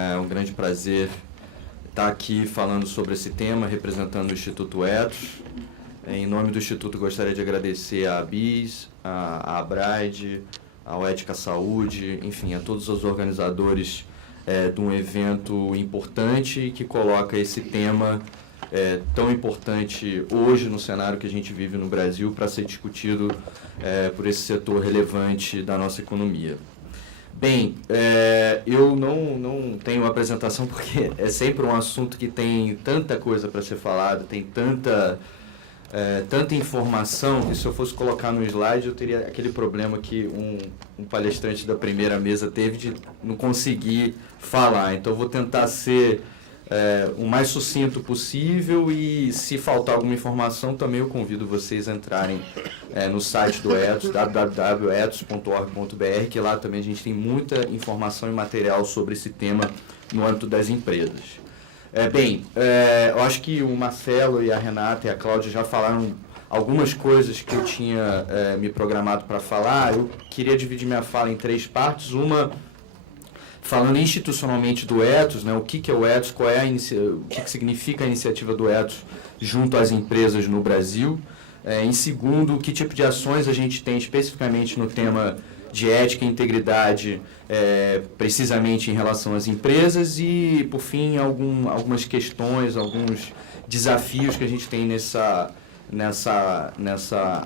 É um grande prazer estar aqui falando sobre esse tema, representando o Instituto Ethos. Em nome do Instituto, gostaria de agradecer à ABIS, à Abraide, ao Ética Saúde, enfim, a todos os organizadores de um evento importante que coloca esse tema tão importante hoje no cenário que a gente vive no Brasil para ser discutido por esse setor relevante da nossa economia. Bem, eu não tenho apresentação porque é sempre um assunto que tem tanta coisa para ser falado, tem tanta informação que se eu fosse colocar no slide eu teria aquele problema que um palestrante da primeira mesa teve de não conseguir falar. Então eu vou tentar ser o mais sucinto possível e se faltar alguma informação também eu convido vocês a entrarem no site do Ethos, www.ethos.org.br, que lá também a gente tem muita informação e material sobre esse tema no âmbito das empresas. Eu acho que o Marcelo e a Renata e a Cláudia já falaram algumas coisas que eu tinha me programado para falar. Eu queria dividir minha fala em três partes. Uma, falando institucionalmente do Ethos, né, o que é o Ethos, o que significa a iniciativa do Ethos junto às empresas no Brasil. Em segundo, que tipo de ações a gente tem especificamente no tema de ética e integridade, precisamente em relação às empresas. E, por fim, algumas questões, alguns desafios que a gente tem nessa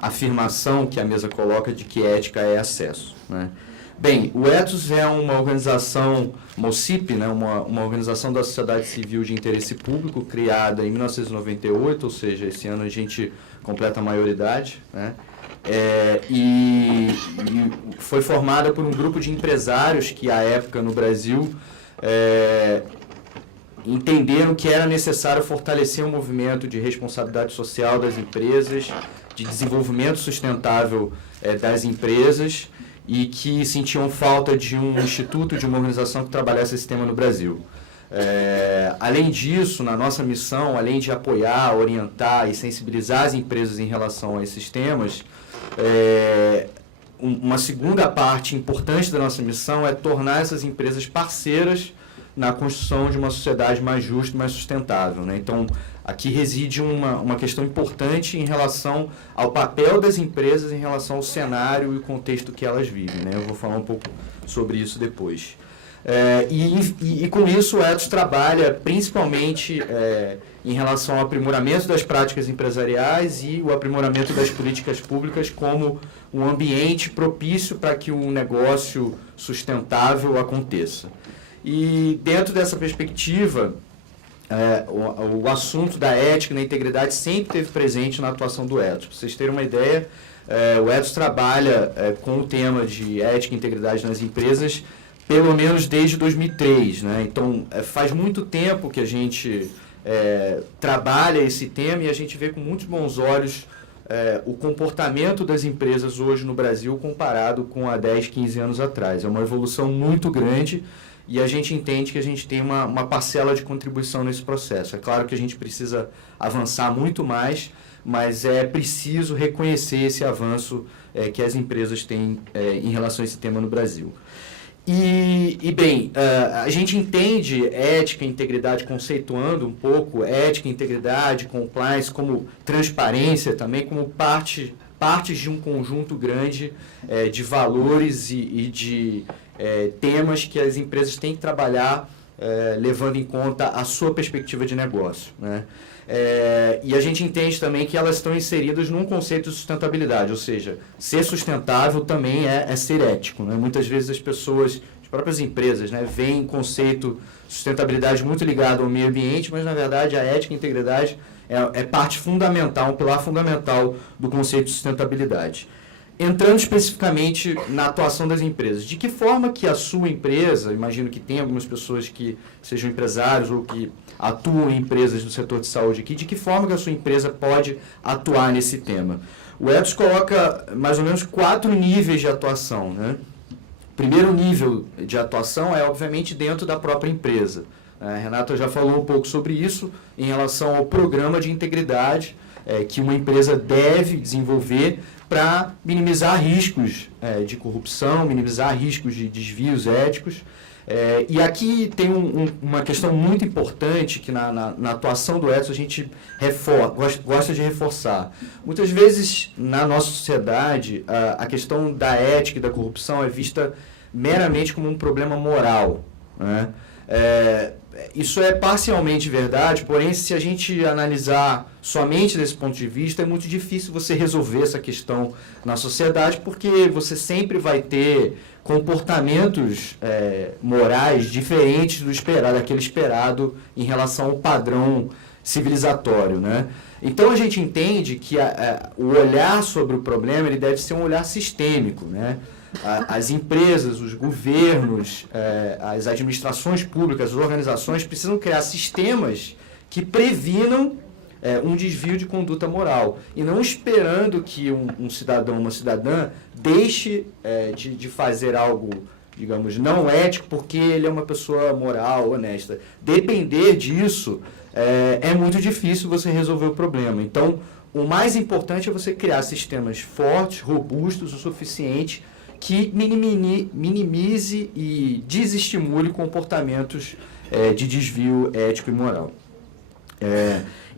afirmação que a mesa coloca de que ética é acesso, né? Bem, o Ethos é uma organização, uma OCIP, né, uma organização da sociedade civil de interesse público, criada em 1998, ou seja, esse ano a gente completa a maioridade, né? E foi formada por um grupo de empresários que, à época, no Brasil, entenderam que era necessário fortalecer o movimento de responsabilidade social das empresas, de desenvolvimento sustentável das empresas, e que sentiam falta de um instituto, de uma organização que trabalhasse esse tema no Brasil. Além disso, na nossa missão, além de apoiar, orientar e sensibilizar as empresas em relação a esses temas, uma segunda parte importante da nossa missão é tornar essas empresas parceiras na construção de uma sociedade mais justa e mais sustentável, né? Então, aqui reside uma questão importante em relação ao papel das empresas, em relação ao cenário e o contexto que elas vivem, né? Eu vou falar um pouco sobre isso depois. E com isso o Ethos trabalha principalmente em relação ao aprimoramento das práticas empresariais e o aprimoramento das políticas públicas como um ambiente propício para que um negócio sustentável aconteça. E dentro dessa perspectiva, o assunto da ética e da integridade sempre esteve presente na atuação do Ethos. Para vocês terem uma ideia, o Ethos trabalha com o tema de ética e integridade nas empresas pelo menos desde 2003, né? Então, faz muito tempo que a gente trabalha esse tema e a gente vê com muitos bons olhos o comportamento das empresas hoje no Brasil comparado com há 10, 15 anos atrás. É uma evolução muito grande e a gente entende que a gente tem uma parcela de contribuição nesse processo. É claro que a gente precisa avançar muito mais, mas é preciso reconhecer esse avanço que as empresas têm em relação a esse tema no Brasil. A gente entende ética e integridade, conceituando um pouco ética, integridade, compliance, como transparência também, como partes de um conjunto grande de valores e de temas que as empresas têm que trabalhar levando em conta a sua perspectiva de negócio, né? E a gente entende também que elas estão inseridas num conceito de sustentabilidade, ou seja, ser sustentável também é ser ético, né? Muitas vezes as pessoas, as próprias empresas, né, veem o conceito de sustentabilidade muito ligado ao meio ambiente, mas na verdade a ética e a integridade é parte fundamental, um pilar fundamental do conceito de sustentabilidade. Entrando especificamente na atuação das empresas, de que forma que a sua empresa, imagino que tem algumas pessoas que sejam empresários ou que atuam em empresas do setor de saúde aqui, de que forma que a sua empresa pode atuar nesse tema? O Ethos coloca mais ou menos 4 níveis de atuação, né? O primeiro nível de atuação é, obviamente, dentro da própria empresa. A Renata já falou um pouco sobre isso em relação ao programa de integridade que uma empresa deve desenvolver para minimizar riscos de corrupção, minimizar riscos de desvios éticos. E aqui tem uma questão muito importante que na atuação do Ethos a gente gosta de reforçar. Muitas vezes, na nossa sociedade, a questão da ética e da corrupção é vista meramente como um problema moral, né? Isso é parcialmente verdade, porém, se a gente analisar somente desse ponto de vista, é muito difícil você resolver essa questão na sociedade, porque você sempre vai ter comportamentos morais diferentes daquele esperado em relação ao padrão civilizatório, né? Então, a gente entende que o olhar sobre o problema ele deve ser um olhar sistêmico, né? As empresas, os governos, as administrações públicas, as organizações precisam criar sistemas que previnam um desvio de conduta moral e não esperando que um cidadão, uma cidadã deixe de fazer algo, digamos, não ético porque ele é uma pessoa moral, honesta. Depender disso é muito difícil você resolver o problema. Então, o mais importante é você criar sistemas fortes, robustos, o suficiente que minimize e desestimule comportamentos de desvio ético e moral.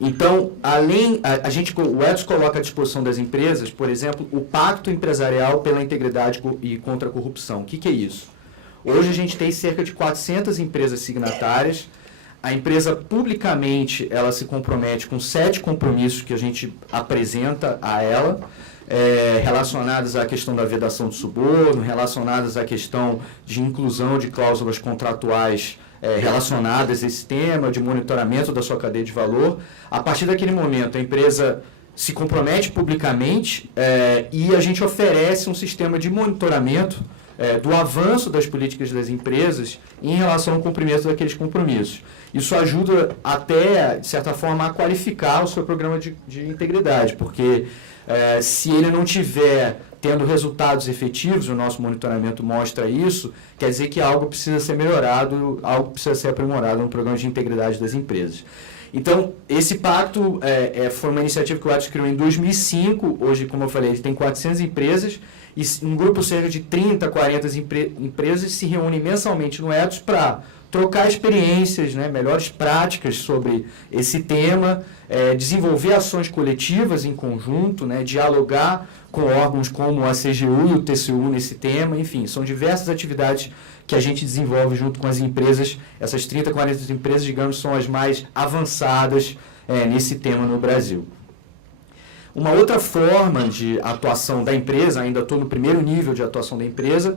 Então, o Ethos coloca à disposição das empresas, por exemplo, o Pacto Empresarial pela Integridade e contra a Corrupção. O que é isso? Hoje a gente tem cerca de 400 empresas signatárias. A empresa publicamente ela se compromete com 7 compromissos que a gente apresenta a ela, relacionadas à questão da vedação de suborno, relacionadas à questão de inclusão de cláusulas contratuais relacionadas a esse tema, de monitoramento da sua cadeia de valor. A partir daquele momento, a empresa se compromete publicamente e a gente oferece um sistema de monitoramento do avanço das políticas das empresas em relação ao cumprimento daqueles compromissos. Isso ajuda até, de certa forma, a qualificar o seu programa de integridade, porque se ele não tiver tendo resultados efetivos, o nosso monitoramento mostra isso, quer dizer que algo precisa ser melhorado, algo precisa ser aprimorado no programa de integridade das empresas. Então, esse pacto foi uma iniciativa que o Ethos criou em 2005, hoje, como eu falei, ele tem 400 empresas, e um grupo cerca de 30, 40 empresas se reúne mensalmente no Ethos para trocar experiências, né, melhores práticas sobre esse tema, desenvolver ações coletivas em conjunto, né, dialogar com órgãos como a CGU e o TCU nesse tema, enfim, são diversas atividades que a gente desenvolve junto com as empresas. Essas 30, 40 empresas, digamos, são as mais avançadas nesse tema no Brasil. Uma outra forma de atuação da empresa, ainda estou no primeiro nível de atuação da empresa,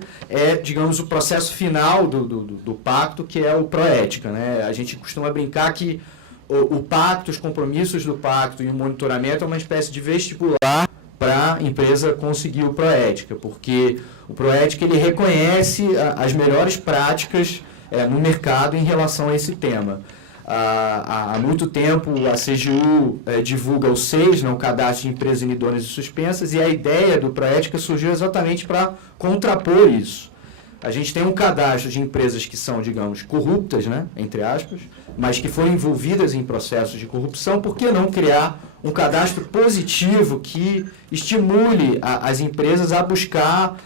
digamos, o processo final do pacto, que é o Proética, né? A gente costuma brincar que o pacto, os compromissos do pacto e o monitoramento é uma espécie de vestibular para a empresa conseguir o Proética, porque o Proética ele reconhece as melhores práticas no mercado em relação a esse tema. Há muito tempo a CGU divulga o SEIS, o Cadastro de Empresas Inidôneas e Suspensas, e a ideia do Proética surgiu exatamente para contrapor isso. A gente tem um cadastro de empresas que são, digamos, corruptas, né, entre aspas, mas que foram envolvidas em processos de corrupção. Por que não criar um cadastro positivo que estimule as empresas a buscar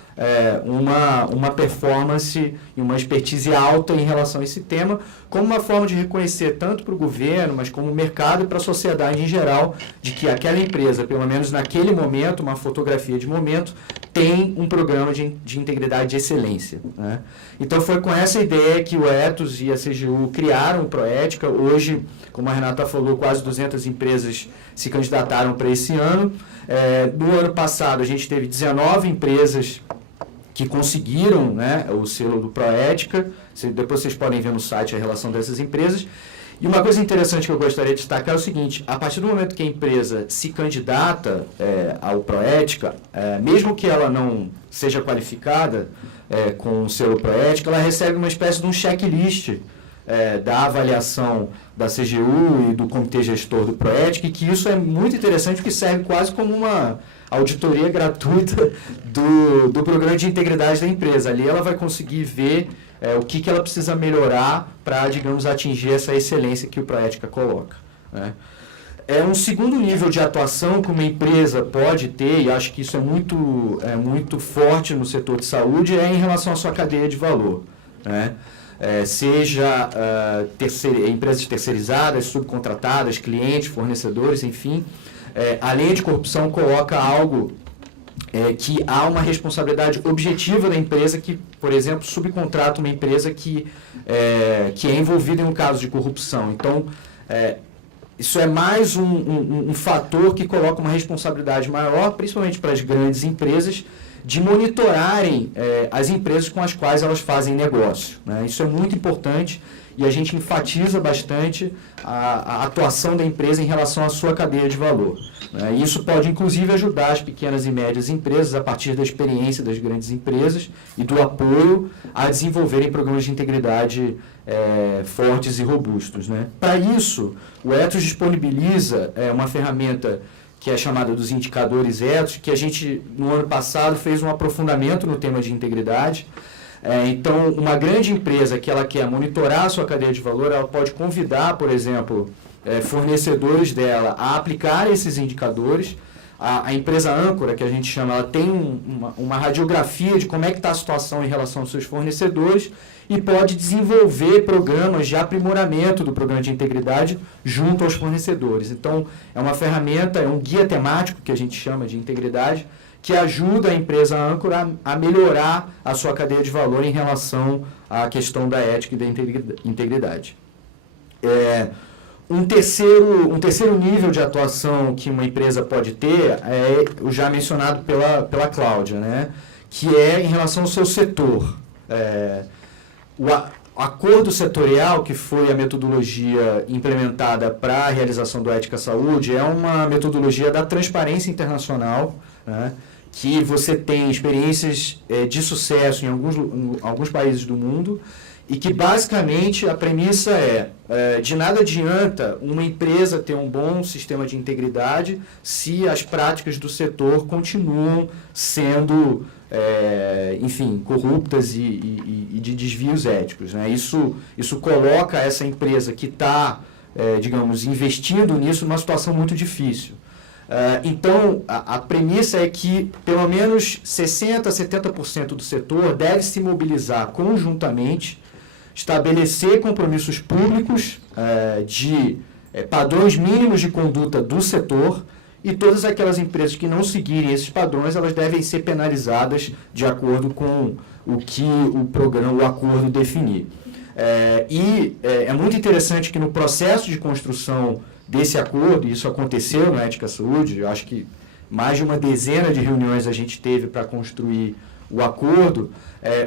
uma performance e uma expertise alta em relação a esse tema, como uma forma de reconhecer tanto para o governo, mas como o mercado e para a sociedade em geral, de que aquela empresa, pelo menos naquele momento, uma fotografia de momento, tem um programa de integridade de excelência, né? Então foi com essa ideia que o Ethos e a CGU criaram o Proética. Hoje, como a Renata falou, quase 200 empresas se candidataram para esse ano. No ano passado, a gente teve 19 empresas que conseguiram, né, o selo do Proética. Depois vocês podem ver no site a relação dessas empresas. E uma coisa interessante que eu gostaria de destacar é o seguinte: a partir do momento que a empresa se candidata ao Proética, mesmo que ela não seja qualificada com o selo Proética, ela recebe uma espécie de um checklist da avaliação da CGU e do Comitê Gestor do Proética, e que isso é muito interessante porque serve quase como uma auditoria gratuita do programa de integridade da empresa. Ali ela vai conseguir ver o que ela precisa melhorar para, digamos, atingir essa excelência que o Proética coloca, né? Um segundo nível de atuação que uma empresa pode ter, e acho que isso é muito forte no setor de saúde, em relação à sua cadeia de valor, né? seja empresas terceirizadas, subcontratadas, clientes, fornecedores, enfim. A lei de corrupção coloca algo que há uma responsabilidade objetiva da empresa que, por exemplo, subcontrata uma empresa que é envolvida em um caso de corrupção. Então, isso é mais um fator que coloca uma responsabilidade maior, principalmente para as grandes empresas, de monitorarem as empresas com as quais elas fazem negócio, né? Isso é muito importante e a gente enfatiza bastante a atuação da empresa em relação à sua cadeia de valor, né? Isso pode, inclusive, ajudar as pequenas e médias empresas, a partir da experiência das grandes empresas e do apoio a desenvolverem programas de integridade fortes e robustos, né? Para isso, o Ethos disponibiliza uma ferramenta que é chamada dos indicadores Ethos, que a gente, no ano passado, fez um aprofundamento no tema de integridade. Então, uma grande empresa que ela quer monitorar a sua cadeia de valor, ela pode convidar, por exemplo, fornecedores dela a aplicar esses indicadores. A empresa âncora, que a gente chama, ela tem uma radiografia de como é que está a situação em relação aos seus fornecedores e pode desenvolver programas de aprimoramento do programa de integridade junto aos fornecedores. Então, é uma ferramenta, é um guia temático que a gente chama de integridade, que ajuda a empresa âncora a melhorar a sua cadeia de valor em relação à questão da ética e da integridade. Um terceiro nível de atuação que uma empresa pode ter é o já mencionado pela Cláudia, né? Que é em relação ao seu setor. O acordo setorial, que foi a metodologia implementada para a realização do Ética Saúde, é uma metodologia da Transparência Internacional, né? Que você tem experiências de sucesso em alguns países do mundo, e que basicamente a premissa de nada adianta uma empresa ter um bom sistema de integridade se as práticas do setor continuam sendo, enfim, corruptas e de desvios éticos, né? Isso coloca essa empresa que está, digamos, investindo nisso numa situação muito difícil. Então, a premissa é que pelo menos 60% a 70% do setor deve se mobilizar conjuntamente, estabelecer compromissos públicos de padrões mínimos de conduta do setor, e todas aquelas empresas que não seguirem esses padrões, elas devem ser penalizadas de acordo com o que o acordo definir. É muito interessante que no processo de construção desse acordo, e isso aconteceu no Ética Saúde, eu acho que mais de uma dezena de reuniões a gente teve para construir o acordo,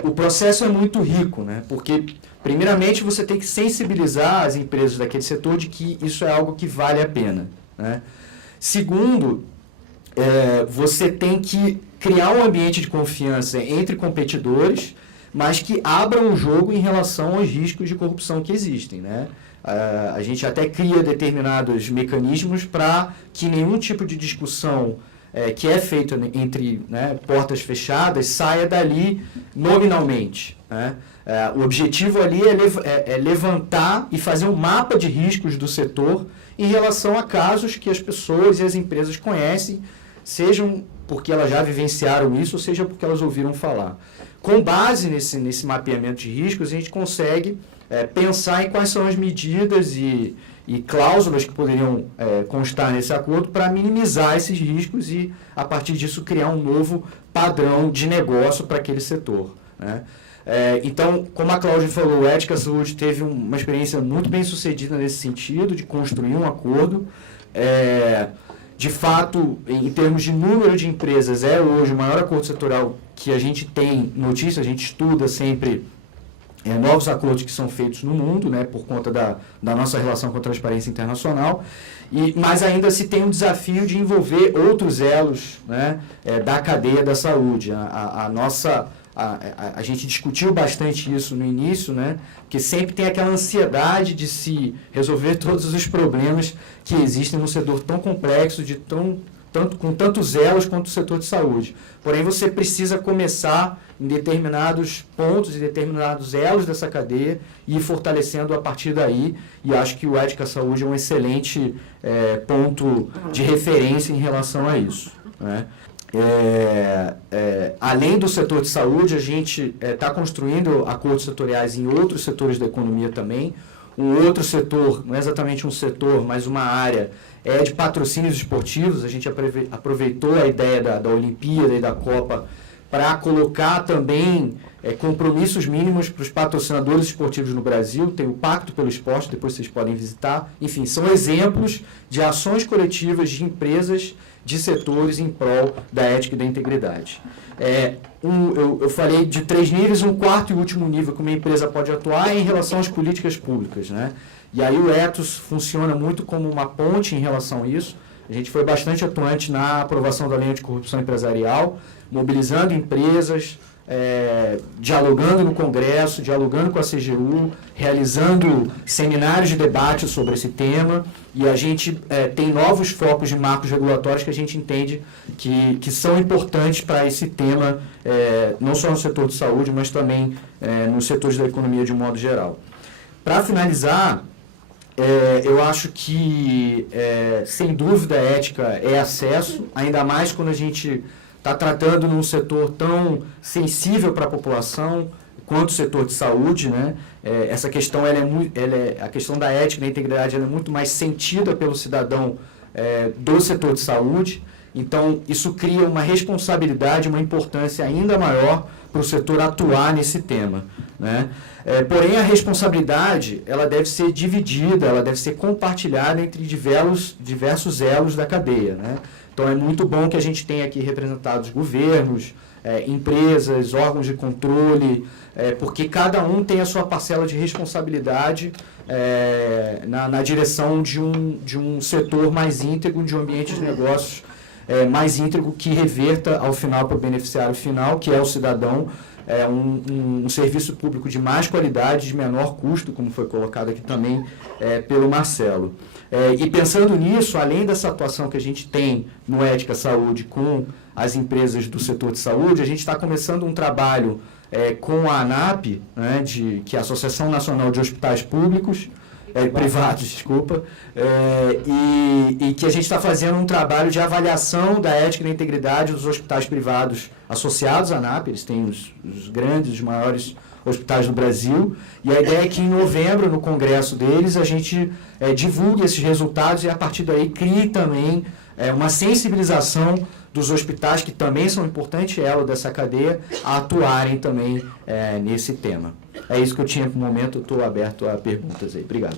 o processo é muito rico, né? Porque, primeiramente, você tem que sensibilizar as empresas daquele setor de que isso é algo que vale a pena, né? Segundo, você tem que criar um ambiente de confiança entre competidores, mas que abram o jogo em relação aos riscos de corrupção que existem, né? A gente até cria determinados mecanismos para que nenhum tipo de discussão que é feita entre, né, portas fechadas saia dali nominalmente, né? O objetivo ali é levantar e fazer um mapa de riscos do setor em relação a casos que as pessoas e as empresas conhecem, sejam porque elas já vivenciaram isso, ou seja porque elas ouviram falar. Com base nesse mapeamento de riscos, a gente consegue pensar em quais são as medidas e cláusulas que poderiam constar nesse acordo para minimizar esses riscos e, a partir disso, criar um novo padrão de negócio para aquele setor, né? Então, como a Cláudia falou, a Ética Saúde teve uma experiência muito bem sucedida nesse sentido, de construir um acordo. De fato, em termos de número de empresas, é hoje o maior acordo setorial que a gente tem notícia, a gente estuda sempre novos acordos que são feitos no mundo, né, por conta da nossa relação com a Transparência Internacional, mas ainda se tem um desafio de envolver outros elos, né, da cadeia da saúde. A gente discutiu bastante isso no início, né, porque sempre tem aquela ansiedade de se resolver todos os problemas que existem num setor tão complexo, com tantos elos quanto o setor de saúde. Porém, você precisa começar em determinados pontos e determinados elos dessa cadeia e ir fortalecendo a partir daí, e acho que o Ética Saúde é um excelente ponto de referência em relação a isso, né? além do setor de saúde, a gente está construindo acordos setoriais em outros setores da economia também. Um outro setor, não é exatamente um setor, mas uma área, é de patrocínios esportivos. A gente aproveitou a ideia da Olimpíada e da Copa para colocar também compromissos mínimos para os patrocinadores esportivos no Brasil. Tem o Pacto pelo Esporte, depois vocês podem visitar. Enfim, são exemplos de ações coletivas de empresas de setores em prol da ética e da integridade. Eu falei de 3 níveis, um quarto e último nível que uma empresa pode atuar é em relação às políticas públicas, né? E aí o ethos funciona muito como uma ponte em relação a isso. A gente foi bastante atuante na aprovação da lei anticorrupção empresarial, mobilizando empresas, dialogando no Congresso, dialogando com a CGU, realizando seminários de debate sobre esse tema, e a gente tem novos focos de marcos regulatórios que a gente entende que são importantes para esse tema, não só no setor de saúde, mas também nos setores da economia de um modo geral. Para finalizar, eu acho que, sem dúvida, a ética é acesso, ainda mais quando a gente está tratando num setor tão sensível para a população quanto o setor de saúde, né? Essa questão, a questão da ética e da integridade, ela é muito mais sentida pelo cidadão do setor de saúde. Então, isso cria uma responsabilidade, uma importância ainda maior para o setor atuar nesse tema, né? Porém, a responsabilidade, ela deve ser dividida, ela deve ser compartilhada entre diversos elos da cadeia, né? Então, é muito bom que a gente tenha aqui representados governos, empresas, órgãos de controle, porque cada um tem a sua parcela de responsabilidade na direção de um setor mais íntegro, de um ambiente de negócios mais íntegro, que reverta ao final para o beneficiário final, que é o cidadão, um serviço público de mais qualidade, de menor custo, como foi colocado aqui também pelo Marcelo. E pensando nisso, além dessa atuação que a gente tem no Ética Saúde com as empresas do setor de saúde, a gente está começando um trabalho com a ANAP, né, que é a Associação Nacional de Hospitais Públicos, privados, desculpa, e que a gente está fazendo um trabalho de avaliação da ética e da integridade dos hospitais privados associados à ANAP. Eles têm os grandes, os maiores hospitais do Brasil, e a ideia é que em novembro, no congresso deles, a gente divulgue esses resultados e, a partir daí, crie também uma sensibilização dos hospitais, que também são importantes elo dessa cadeia, a atuarem também nesse tema. É isso que eu tinha para o momento, estou aberto a perguntas aí. Obrigado.